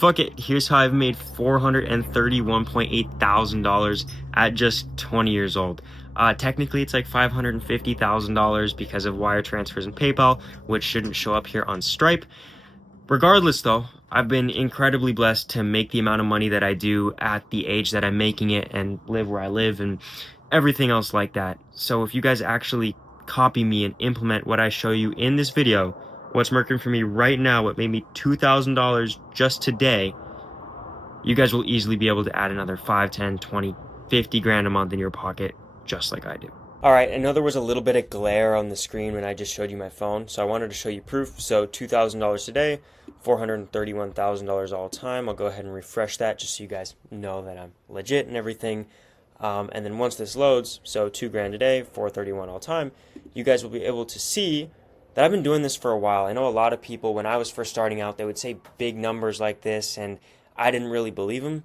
Fuck it, here's how I've made $431,800 at just 20 years old. Technically, it's like $550,000 because of wire transfers and PayPal, which shouldn't show up here on Stripe. Regardless, though, I've been incredibly blessed to make the amount of money that I do at the age that I'm making it and live where I live and everything else like that. So if you guys actually copy me and implement what I show you in this video, what's working for me right now, what made me $2,000 just today, you guys will easily be able to add another 5, 10, 20, 50 grand a month in your pocket, just like I do. All right, I know there was a little bit of glare on the screen when I just showed you my phone, so I wanted to show you proof. So $2,000 today, $431,000 all time. I'll go ahead and refresh that just so you guys know that I'm legit and everything. And then once this loads, so 2 grand a day, 431 all time, you guys will be able to see that I've been doing this for a while. I know a lot of people, when I was first starting out, they would say big numbers like this, and I didn't really believe them.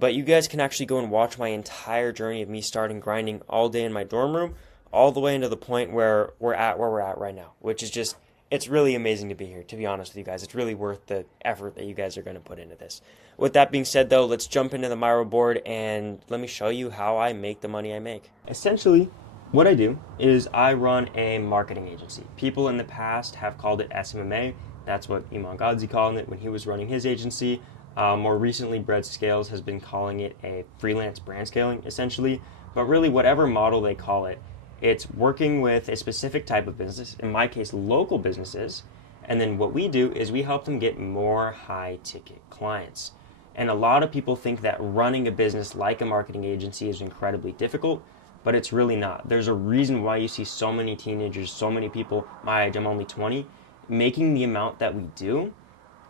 But you guys can actually go and watch my entire journey of me starting grinding all day in my dorm room, all the way into the point where we're at right now, which is just, it's really amazing to be here, to be honest with you guys. It's really worth the effort that you guys are going to put into this. With that being said, though, let's jump into the Miro board and let me show you how I make the money I make. Essentially, what I do is I run a marketing agency. People in the past have called it SMMA. That's what Iman Gadzi called it when he was running his agency. More recently, Bread Scales has been calling it a freelance brand scaling, essentially. But really, whatever model they call it, it's working with a specific type of business, in my case, local businesses. And then what we do is we help them get more high-ticket clients. And a lot of people think that running a business like a marketing agency is incredibly difficult, but it's really not. There's a reason why you see so many teenagers, so many people my age, I'm only 20, making the amount that we do,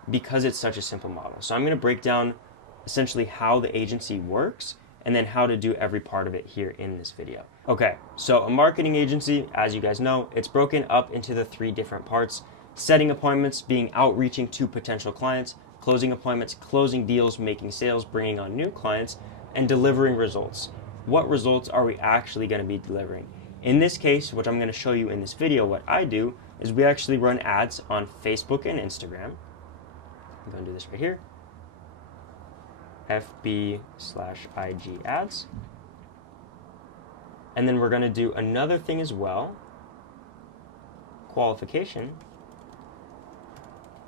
because it's such a simple model. So I'm going to break down essentially how the agency works and then how to do every part of it here in this video. Okay, so a marketing agency, as you guys know, it's broken up into the 3 different parts. Setting appointments, being outreaching to potential clients, closing appointments, closing deals, making sales, bringing on new clients, and delivering results. What results are we actually going to be delivering? In this case, which I'm going to show you in this video, what I do is we actually run ads on Facebook and Instagram. I'm going to do this right here. FB/IG ads. And then we're going to do another thing as well, qualification,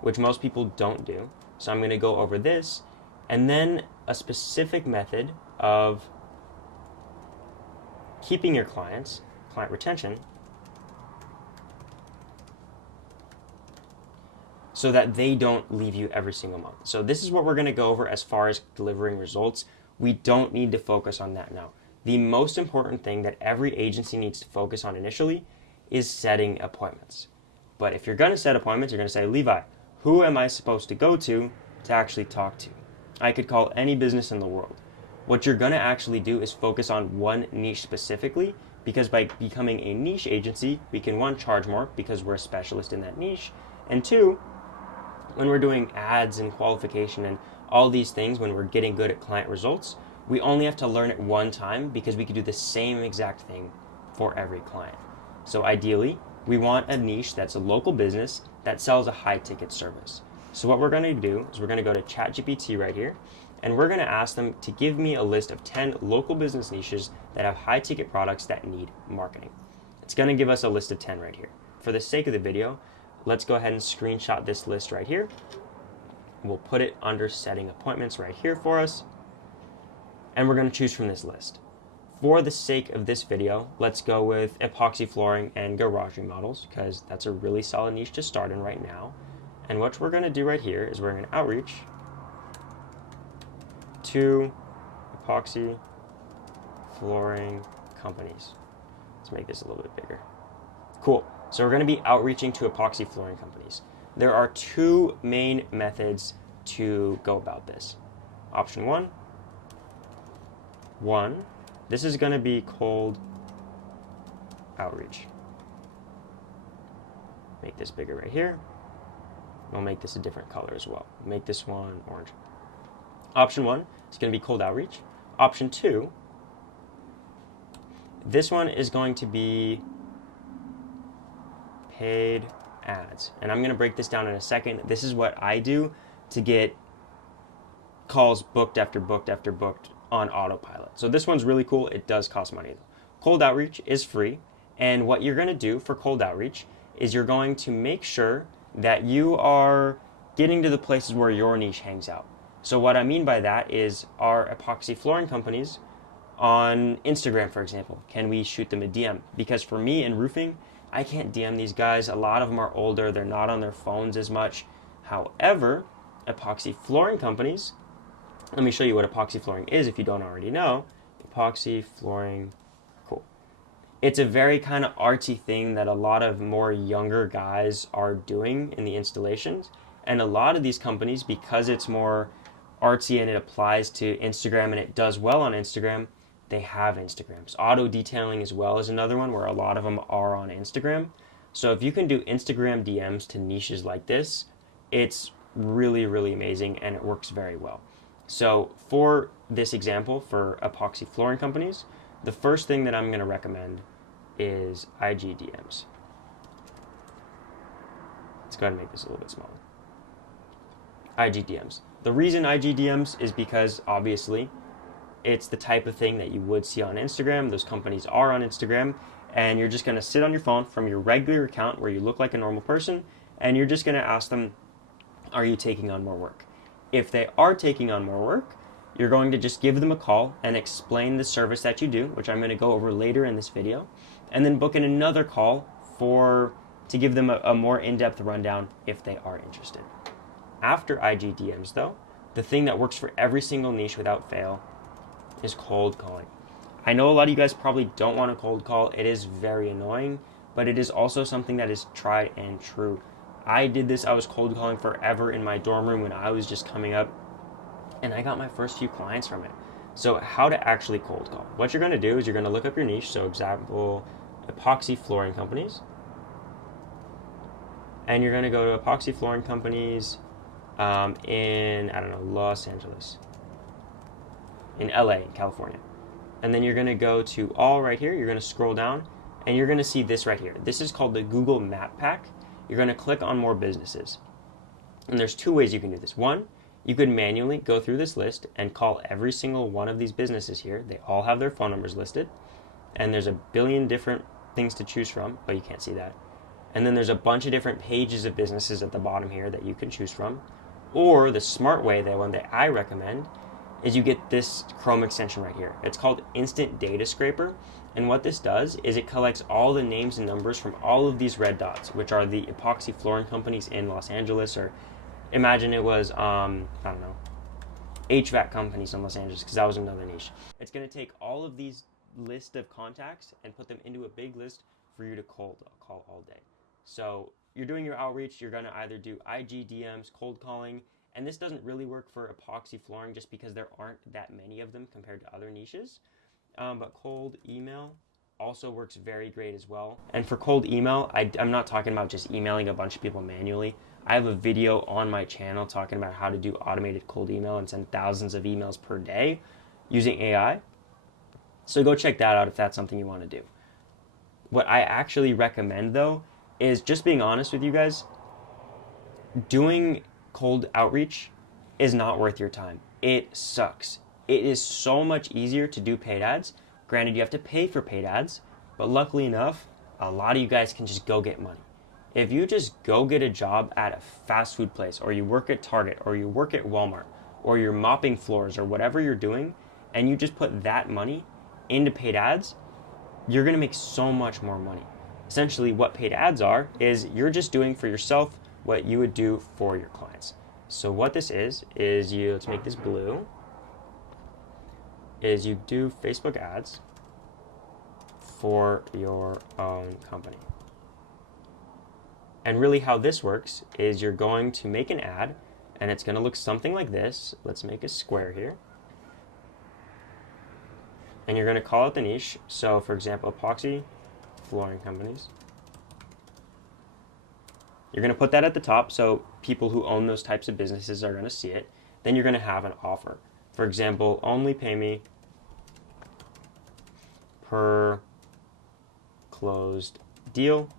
which most people don't do. So I'm going to go over this, and then a specific method of keeping your clients, client retention, so that they don't leave you every single month. So this is what we're going to go over as far as delivering results. We don't need to focus on that now. The most important thing that every agency needs to focus on initially is setting appointments. But if you're going to set appointments, you're going to say, Levi, who am I supposed to go to actually talk to? I could call any business in the world. What you're going to actually do is focus on one niche specifically, because by becoming a niche agency, we can, 1, charge more because we're a specialist in that niche, and 2, when we're doing ads and qualification and all these things, when we're getting good at client results, we only have to learn it one time because we could do the same exact thing for every client. So ideally, we want a niche that's a local business that sells a high-ticket service. So what we're going to do is we're going to go to ChatGPT right here, and we're going to ask them to give me a list of 10 local business niches that have high-ticket products that need marketing. It's going to give us a list of 10 right here. For the sake of the video, let's go ahead and screenshot this list right here. We'll put it under setting appointments right here for us. And we're going to choose from this list. For the sake of this video, let's go with epoxy flooring and garage remodels, because that's a really solid niche to start in right now. And what we're going to do right here is we're going to outreach to epoxy flooring companies. Let's make this a little bit bigger. Cool. So we're going to be outreaching to epoxy flooring companies. There are 2 main methods to go about this. Option 1, this is going to be cold outreach. Make this bigger right here. We'll make this a different color as well. Make this one orange. Option 1 is going to be cold outreach. Option 2, this one is going to be paid ads. And I'm going to break this down in a second. This is what I do to get calls booked after booked after booked on autopilot. So this one's really cool. It does cost money though. Cold outreach is free. And what you're going to do for cold outreach is you're going to make sure that you are getting to the places where your niche hangs out. So what I mean by that is our epoxy flooring companies on Instagram, for example, can we shoot them a DM? Because for me in roofing, I can't DM these guys. A lot of them are older. They're not on their phones as much. However, epoxy flooring companies, let me show you what epoxy flooring is if you don't already know. Epoxy flooring, cool. It's a very kind of artsy thing that a lot of more younger guys are doing in the installations. And a lot of these companies, because it's more artsy and it applies to Instagram and it does well on Instagram, they have Instagrams. Auto detailing as well is another one where a lot of them are on Instagram. So if you can do Instagram DMs to niches like this, it's really, really amazing and it works very well. So for this example, for epoxy flooring companies, the first thing that I'm going to recommend is IG DMs. Let's go ahead and make this a little bit smaller. IG DMs. The reason IG DMs is because obviously it's the type of thing that you would see on Instagram. Those companies are on Instagram, and you're just going to sit on your phone from your regular account where you look like a normal person, and you're just going to ask them, are you taking on more work? If they are taking on more work, you're going to just give them a call and explain the service that you do, which I'm going to go over later in this video, and then book in another call to give them a more in-depth rundown if they are interested. After IG DMs though, the thing that works for every single niche without fail is cold calling. I know a lot of you guys probably don't want to cold call. It is very annoying, but it is also something that is tried and true. I did this. I was cold calling forever in my dorm room when I was just coming up, and I got my first few clients from it. So how to actually cold call. What you're going to do is you're going to look up your niche. So example, epoxy flooring companies. And you're going to go to epoxy flooring companies in, I don't know, Los Angeles. In LA, California. And then you're going to go to all right here. You're going to scroll down and you're going to see this right here. This is called the Google Map Pack. You're going to click on more businesses. And there's two ways you can do this. One, you could manually go through this list and call every single one of these businesses here. They all have their phone numbers listed. And there's a billion different things to choose from, but you can't see that. And then there's a bunch of different pages of businesses at the bottom here that you can choose from. Or the smart way, the one that I recommend, is you get this Chrome extension right here. It's called Instant Data Scraper. And what this does is it collects all the names and numbers from all of these red dots, which are the epoxy flooring companies in Los Angeles, or imagine it was, I don't know, HVAC companies in Los Angeles, because that was another niche. It's going to take all of these list of contacts and put them into a big list for you to call all day. So you're doing your outreach, you're going to either do IG DMs, cold calling, and this doesn't really work for epoxy flooring just because there aren't that many of them compared to other niches. But cold email also works very great as well. And for cold email, I'm not talking about just emailing a bunch of people manually. I have a video on my channel talking about how to do automated cold email and send thousands of emails per day using AI. So go check that out if that's something you want to do. What I actually recommend though is just being honest with you guys, doing cold outreach is not worth your time. It sucks. It is so much easier to do paid ads. Granted, you have to pay for paid ads, but luckily enough, a lot of you guys can just go get money. If you just go get a job at a fast food place, or you work at Target, or you work at Walmart, or you're mopping floors, or whatever you're doing, and you just put that money into paid ads, you're gonna make so much more money. Essentially, what paid ads are is you're just doing for yourself what you would do for your clients. So what this is let's make this blue, is you do Facebook ads for your own company. And really how this works is you're going to make an ad and it's going to look something like this. Let's make a square here. And you're going to call out the niche. So for example, epoxy flooring companies. You're going to put that at the top so people who own those types of businesses are going to see it. Then you're going to have an offer. For example, only pay me per closed deal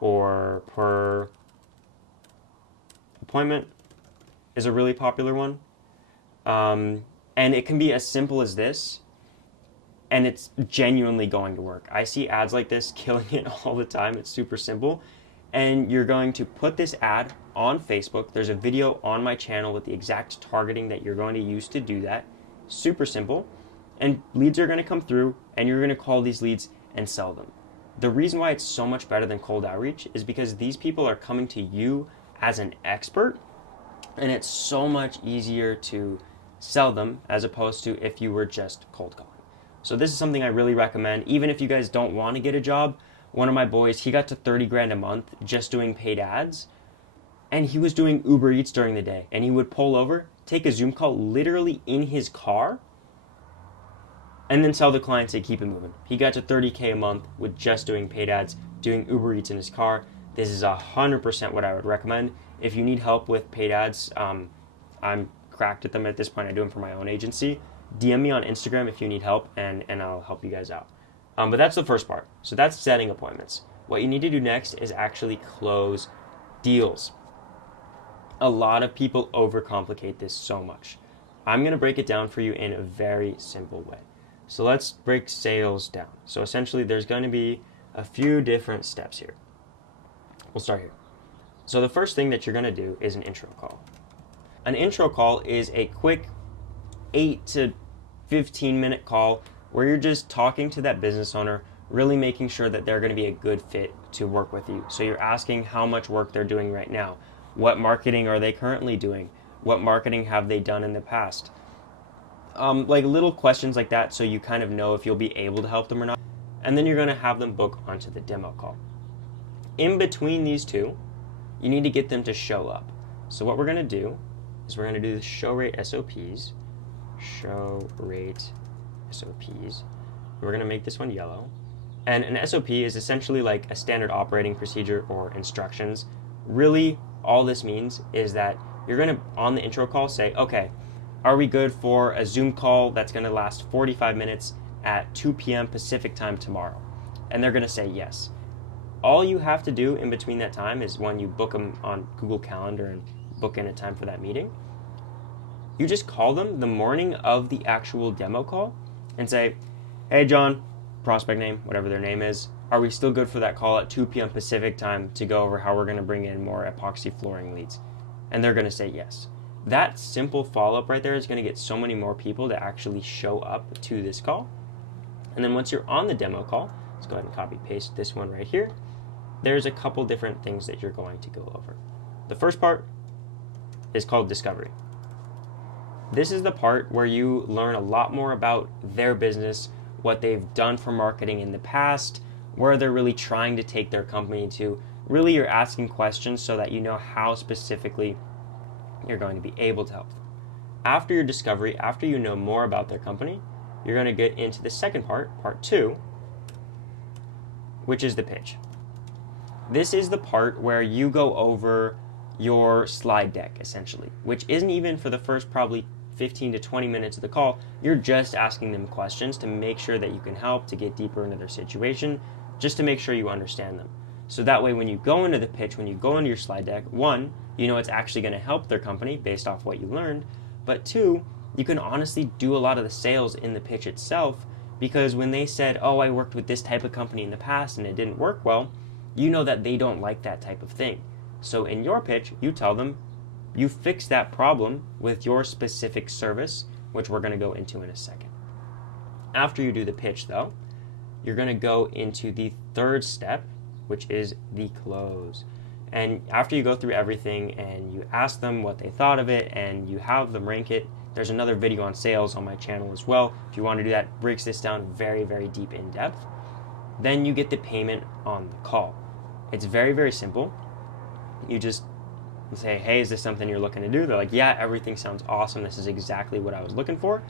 or per appointment is a really popular one. And it can be as simple as this, and it's genuinely going to work. I see ads like this killing it all the time. It's super simple. And you're going to put this ad on Facebook. There's a video on my channel with the exact targeting that you're going to use to do that. Super simple. And leads are going to come through, and you're going to call these leads and sell them. The reason why it's so much better than cold outreach is because these people are coming to you as an expert, and it's so much easier to sell them as opposed to if you were just cold calling. So this is something I really recommend. Even if you guys don't want to get a job, one of my boys, he got to 30 grand a month just doing paid ads, and he was doing Uber Eats during the day, and he would pull over, take a Zoom call literally in his car, and then tell the client to keep it moving. He got to 30K a month with just doing paid ads, doing Uber Eats in his car. This is 100% what I would recommend. If you need help with paid ads, I'm cracked at them at this point. I do them for my own agency. DM me on Instagram if you need help, and I'll help you guys out. But that's the first part. So that's setting appointments. What you need to do next is actually close deals. A lot of people overcomplicate this so much. I'm going to break it down for you in a very simple way. So let's break sales down. So essentially there's going to be a few different steps here. We'll start here. So the first thing that you're going to do is an intro call. An intro call is a quick 8 to 15 minute call where you're just talking to that business owner, really making sure that they're going to be a good fit to work with you. So you're asking how much work they're doing right now. What marketing are they currently doing? What marketing have they done in the past? Like little questions like that, so you kind of know if you'll be able to help them or not. And then you're going to have them book onto the demo call. In between these two, you need to get them to show up. So what we're going to do is we're going to do the show rate SOPs. Show rate SOPs. We're going to make this one yellow. And an SOP is essentially like a standard operating procedure or instructions. Really, all this means is that you're going to, on the intro call, say, okay, are we good for a Zoom call that's going to last 45 minutes at 2 p.m. Pacific time tomorrow? And they're going to say yes. All you have to do in between that time is when you book them on Google Calendar and book in a time for that meeting, you just call them the morning of the actual demo call and say, hey, John, prospect name, whatever their name is, are we still good for that call at 2 p.m. Pacific time to go over how we're going to bring in more epoxy flooring leads? And they're going to say yes. That simple follow-up right there is going to get so many more people to actually show up to this call. And then once you're on the demo call, let's go ahead and copy paste this one right here. There's a couple different things that you're going to go over. The first part is called discovery. This is the part where you learn a lot more about their business, what they've done for marketing in the past, where they're really trying to take their company to. Really, you're asking questions so that you know how specifically you're going to be able to help them. After your discovery, after you know more about their company, you're going to get into the second part, part 2, which is the pitch. This is the part where you go over your slide deck, essentially, which isn't even for the first probably 15 to 20 minutes of the call. You're just asking them questions to make sure that you can help, to get deeper into their situation, just to make sure you understand them. So that way when you go into the pitch, when you go into your slide deck, 1, you know it's actually going to help their company based off what you learned, but 2, you can honestly do a lot of the sales in the pitch itself, because when they said, oh, I worked with this type of company in the past and it didn't work well, you know that they don't like that type of thing. So in your pitch, you tell them you fix that problem with your specific service, which we're going to go into in a second. After you do the pitch, though, you're going to go into the third step, which is the close. And after you go through everything and you ask them what they thought of it and you have them rank it, there's another video on sales on my channel as well. If you want to do that, breaks this down very, very deep in depth. Then you get the payment on the call. It's very, very simple. You just say, hey, is this something you're looking to do? They're like, yeah, everything sounds awesome. This is exactly what I was looking for.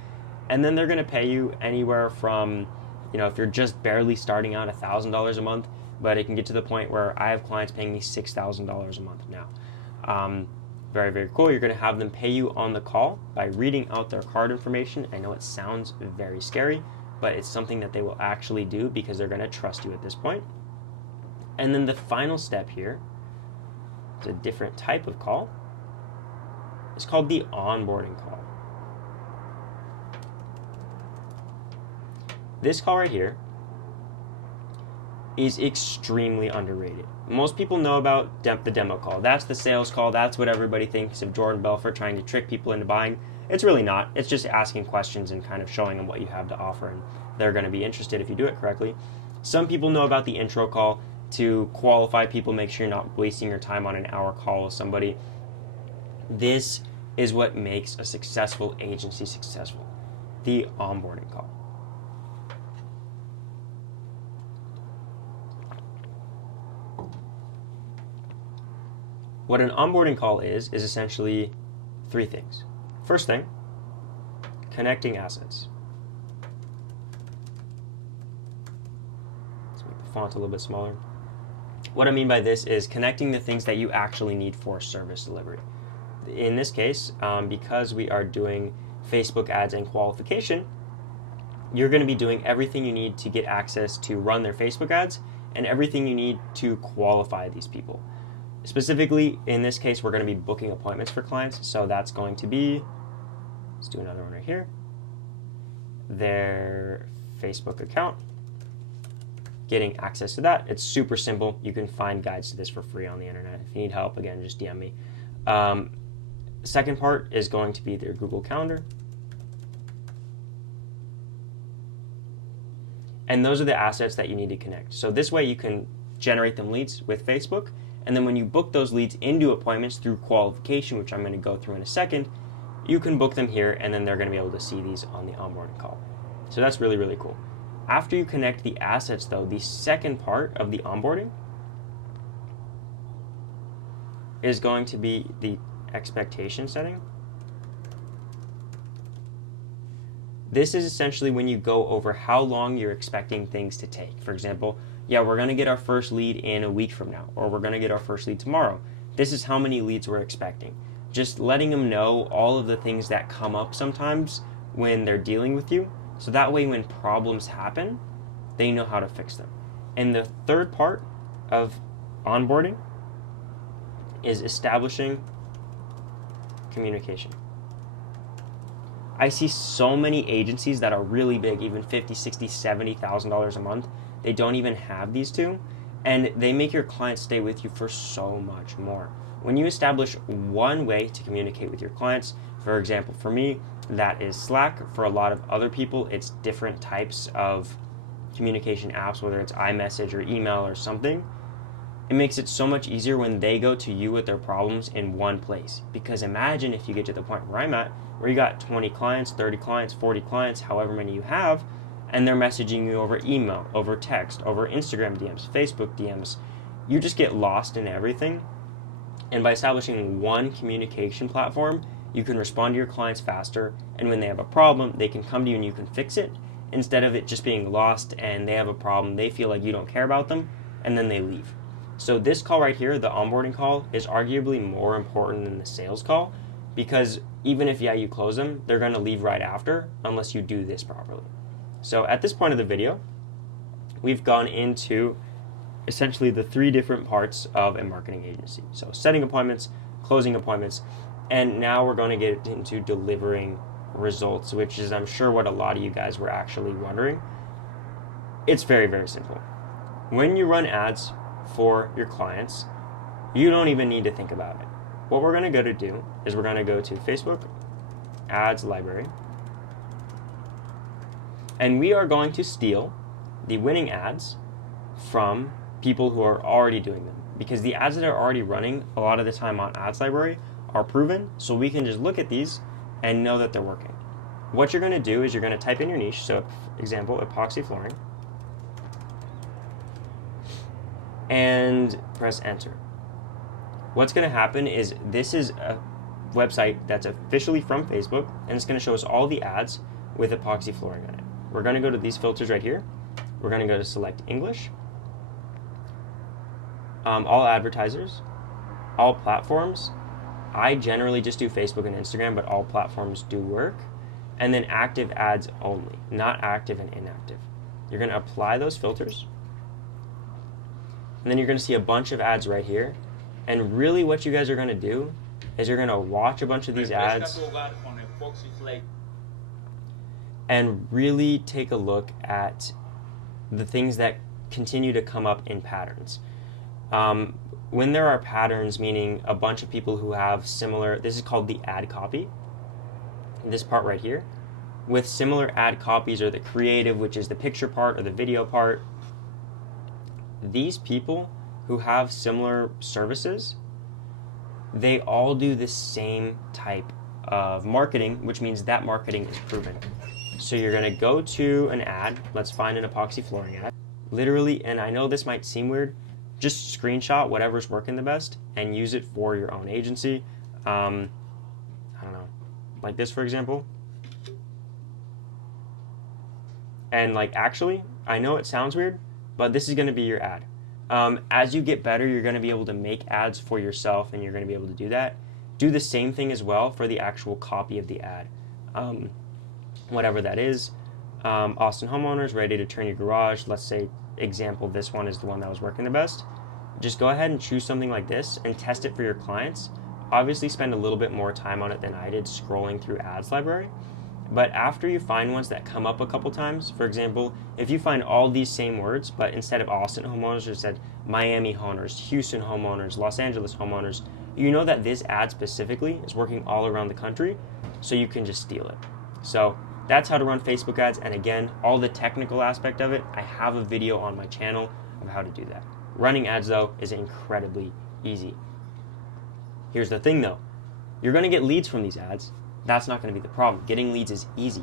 And then they're going to pay you anywhere from, if you're just barely starting out, $1,000 a month, but it can get to the point where I have clients paying me $6,000 a month now. Very, very cool. You're going to have them pay you on the call by reading out their card information. I know it sounds very scary, but it's something that they will actually do because they're going to trust you at this point. And then the final step here is a different type of call. It's called the onboarding call. This call right here is extremely underrated. Most people know about the demo call. That's the sales call. That's what everybody thinks of Jordan Belfort trying to trick people into buying. It's really not. It's just asking questions and kind of showing them what you have to offer, and they're going to be interested if you do it correctly. Some people know about the intro call to qualify people, make sure you're not wasting your time on an hour call with somebody. This is what makes a successful agency successful, the onboarding call. What an onboarding call is essentially three things. First thing, connecting assets. Let's make the font a little bit smaller. What I mean by this is connecting the things that you actually need for service delivery. In this case, because we are doing Facebook ads and qualification, you're going to be doing everything you need to get access to run their Facebook ads and everything you need to qualify these people. Specifically, in this case, we're going to be booking appointments for clients. So that's going to be, let's do another one right here, their Facebook account, getting access to that. It's super simple. You can find guides to this for free on the internet. If you need help, again, just DM me. Second part is going to be their Google Calendar. And those are the assets that you need to connect. So this way you can generate them leads with Facebook. And then when you book those leads into appointments through qualification, which I'm going to go through in a second, you can book them here, and then they're going to be able to see these on the onboarding call. So that's really, really cool. After you connect the assets, though, the second part of the onboarding is going to be the expectation setting. This is essentially when you go over how long you're expecting things to take. For example, yeah, we're going to get our first lead in a week from now, or we're going to get our first lead tomorrow. This is how many leads we're expecting. Just letting them know all of the things that come up sometimes when they're dealing with you, so that way when problems happen, they know how to fix them. And the third part of onboarding is establishing communication. I see so many agencies that are really big, even $50,000, $60,000, $70,000 a month. They don't even have these two, and they make your clients stay with you for so much more. When you establish one way to communicate with your clients, for example, for me, that is Slack. For a lot of other people, it's different types of communication apps, whether it's iMessage or email or something. It makes it so much easier when they go to you with their problems in one place. Because imagine if you get to the point where I'm at, where you got 20 clients, 30 clients, 40 clients, however many you have, and they're messaging you over email, over text, over Instagram DMs, Facebook DMs. You just get lost in everything. And by establishing one communication platform, you can respond to your clients faster, and when they have a problem, they can come to you and you can fix it, instead of it just being lost and they have a problem, they feel like you don't care about them, and then they leave. So this call right here, the onboarding call, is arguably more important than the sales call, because even if, yeah, you close them, they're going to leave right after unless you do this properly. So at this point of the video, we've gone into essentially the three different parts of a marketing agency. So setting appointments, closing appointments, and now we're going to get into delivering results, which is, I'm sure, what a lot of you guys were actually wondering. It's very, very simple. When you run ads for your clients, you don't even need to think about it. What we're going to go to do is we're going to go to Facebook Ads Library, and we are going to steal the winning ads from people who are already doing them, because the ads that are already running a lot of the time on Ads Library are proven, so we can just look at these and know that they're working. What you're going to do is you're going to type in your niche, so for example, epoxy flooring, and press enter. What's going to happen is this is a website that's officially from Facebook, and it's going to show us all the ads with epoxy flooring on it. We're going to go to these filters right here. We're going to go to select English, all advertisers, all platforms. I generally just do Facebook and Instagram, but all platforms do work. And then active ads only, not active and inactive. You're going to apply those filters, and then you're going to see a bunch of ads right here. And really what you guys are going to do is you're going to watch a bunch of these ads. and really take a look at the things that continue to come up in patterns. When there are patterns, meaning a bunch of people who have similar, this is called the ad copy, this part right here, with similar ad copies, or the creative, which is the picture part or the video part, these people who have similar services, they all do the same type of marketing, which means that marketing is proven. So you're going to go to an ad. Let's find an epoxy flooring ad. Literally, and I know this might seem weird, just screenshot whatever's working the best and use it for your own agency. I don't know, like this, for example. And like, actually, I know it sounds weird, but this is going to be your ad. As you get better, you're going to be able to make ads for yourself, and you're going to be able to do that. Do the same thing as well for the actual copy of the ad. Whatever that is. Austin homeowners, ready to turn your garage. Let's say, example, this one is the one that was working the best. Just go ahead and choose something like this and test it for your clients. Obviously, spend a little bit more time on it than I did scrolling through ads library. But after you find ones that come up a couple times, for example, if you find all these same words, but instead of Austin homeowners, it said Miami homeowners, Houston homeowners, Los Angeles homeowners, you know that this ad specifically is working all around the country, so you can just steal it. So that's how to run Facebook ads. And again, all the technical aspect of it, I have a video on my channel of how to do that. Running ads, though, is incredibly easy. Here's the thing, though. You're going to get leads from these ads. That's not going to be the problem. Getting leads is easy.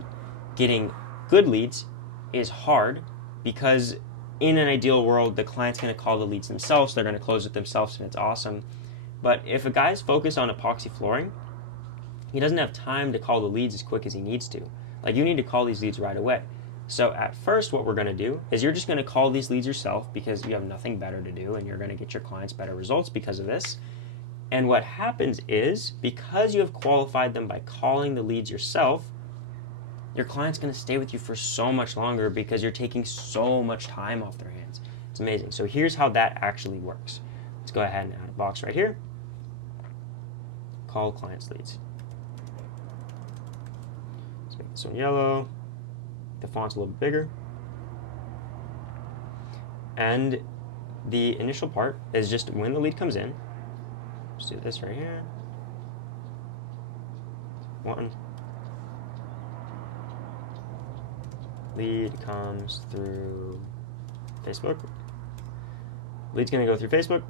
Getting good leads is hard, because in an ideal world, the client's going to call the leads themselves. They're going to close it themselves, and it's awesome. But if a guy's focused on epoxy flooring, he doesn't have time to call the leads as quick as he needs to. Like, you need to call these leads right away. So at first, what we're going to do is you're just going to call these leads yourself, because you have nothing better to do, and you're going to get your clients better results because of this. And what happens is, because you have qualified them by calling the leads yourself, your client's going to stay with you for so much longer, because you're taking so much time off their hands. It's amazing. So here's how that actually works. Let's go ahead and add a box right here. Call clients leads. Let's make this one yellow. The font's a little bit bigger. And the initial part is just when the lead comes in. Let's do this right here. One. Lead comes through Facebook. Lead's going to go through Facebook.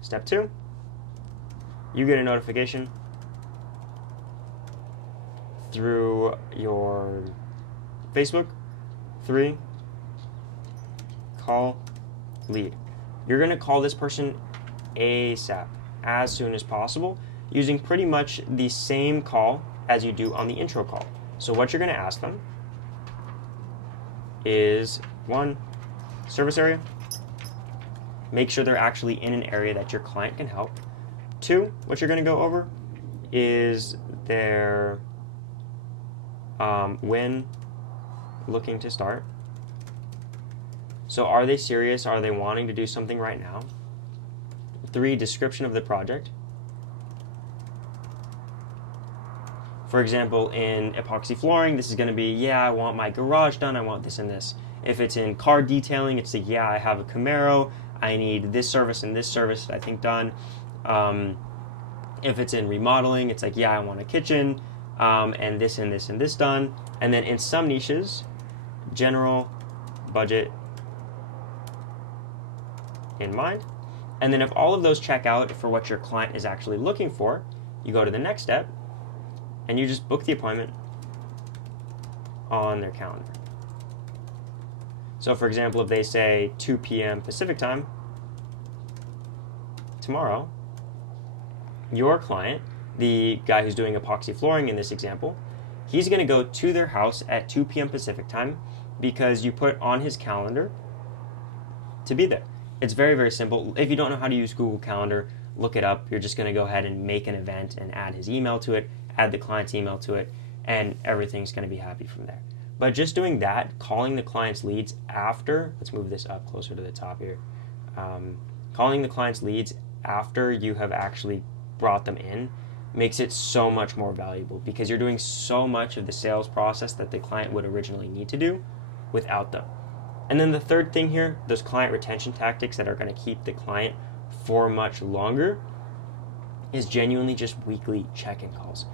Step 2. You get a notification through your Facebook. 3. Call lead. You're going to call this person ASAP, as soon as possible, using pretty much the same call as you do on the intro call. So what you're going to ask them is, 1, service area. Make sure they're actually in an area that your client can help. 2, what you're going to go over is their when looking to start. So are they serious? Are they wanting to do something right now? 3, description of the project. For example, in epoxy flooring, this is going to be, yeah, I want my garage done, I want this and this. If it's in car detailing, it's like, yeah, I have a Camaro, I need this service and this service, I think, done. If it's in remodeling, it's like, yeah, I want a kitchen, and this and this and this done. And then in some niches, general budget in mind. And then if all of those check out for what your client is actually looking for, you go to the next step, and you just book the appointment on their calendar. So for example, if they say 2 p.m. Pacific time tomorrow, your client, the guy who's doing epoxy flooring in this example, he's going to go to their house at 2 p.m. Pacific time, because you put on his calendar to be there. It's very, very simple. If you don't know how to use Google Calendar, look it up. You're just going to go ahead and make an event and add his email to it, add the client's email to it, and everything's going to be happy from there. But just doing that, calling the client's leads after, let's move this up closer to the top here, calling the client's leads after you have actually brought them in, makes it so much more valuable because you're doing so much of the sales process that the client would originally need to do without them. And then the third thing here, those client retention tactics that are going to keep the client for much longer, is genuinely just weekly check-in calls.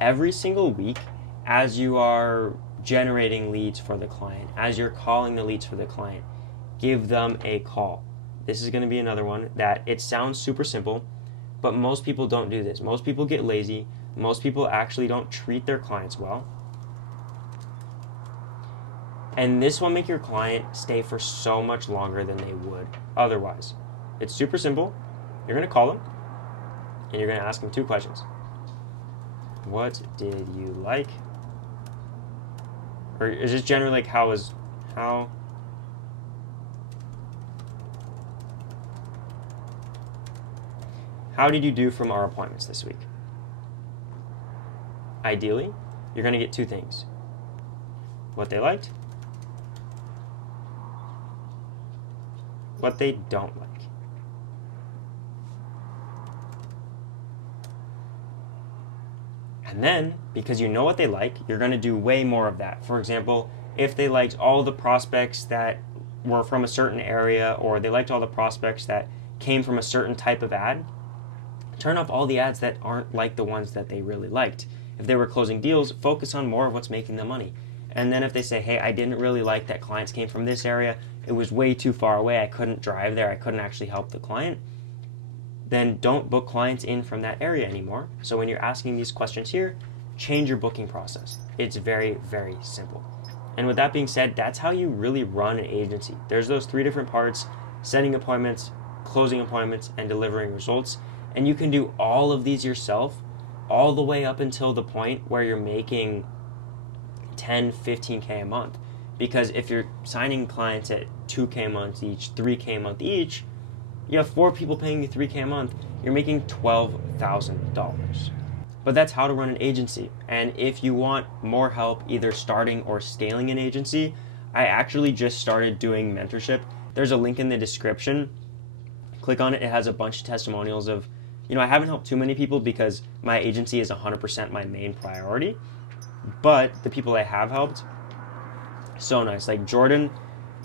Every single week, as you are generating leads for the client, as you're calling the leads for the client, give them a call. This is going to be another one that it sounds super simple, but most people don't do this. Most people get lazy. Most people actually don't treat their clients well. And this will make your client stay for so much longer than they would otherwise. It's super simple. You're going to call them, and you're going to ask them 2 questions. What did you like? Or is this generally like how did you do from our appointments this week? Ideally, you're going to get 2 things. What they liked, what they don't like. And then, because you know what they like, you're going to do way more of that. For example, if they liked all the prospects that were from a certain area, or they liked all the prospects that came from a certain type of ad, turn off all the ads that aren't like the ones that they really liked. If they were closing deals, focus on more of what's making them money. And then if they say, hey, I didn't really like that clients came from this area, it was way too far away, I couldn't drive there, I couldn't actually help the client, then don't book clients in from that area anymore. So when you're asking these questions here, change your booking process. It's very, very simple. And with that being said, that's how you really run an agency. There's those 3 different parts: setting appointments, closing appointments, and delivering results. And you can do all of these yourself all the way up until the point where you're making 10, 15K a month. Because if you're signing clients at 2K a month each, 3K a month each, you have 4 people paying you 3K a month, you're making $12,000. But that's how to run an agency. And if you want more help either starting or scaling an agency, I actually just started doing mentorship. There's a link in the description. Click on it. It has a bunch of testimonials of, I haven't helped too many people because my agency is 100% my main priority. But the people I have helped, so nice. Like Jordan,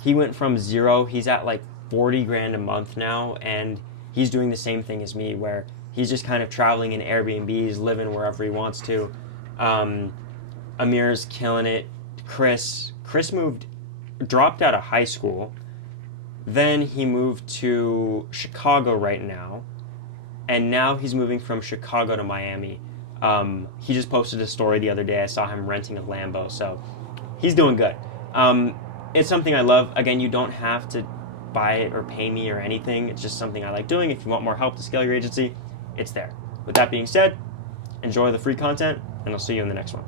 he went from 0, he's at like 40 grand a month now, and he's doing the same thing as me where he's just kind of traveling in Airbnbs, living wherever he wants to. Amir's killing it. Chris dropped out of high school, then he moved to Chicago right now, and now he's moving from Chicago to Miami. He just posted a story the other day. I saw him renting a Lambo, so he's doing good. It's something I love. Again, you don't have to buy it or pay me or anything. It's just something I like doing. If you want more help to scale your agency, it's there. With that being said, enjoy the free content, and I'll see you in the next one.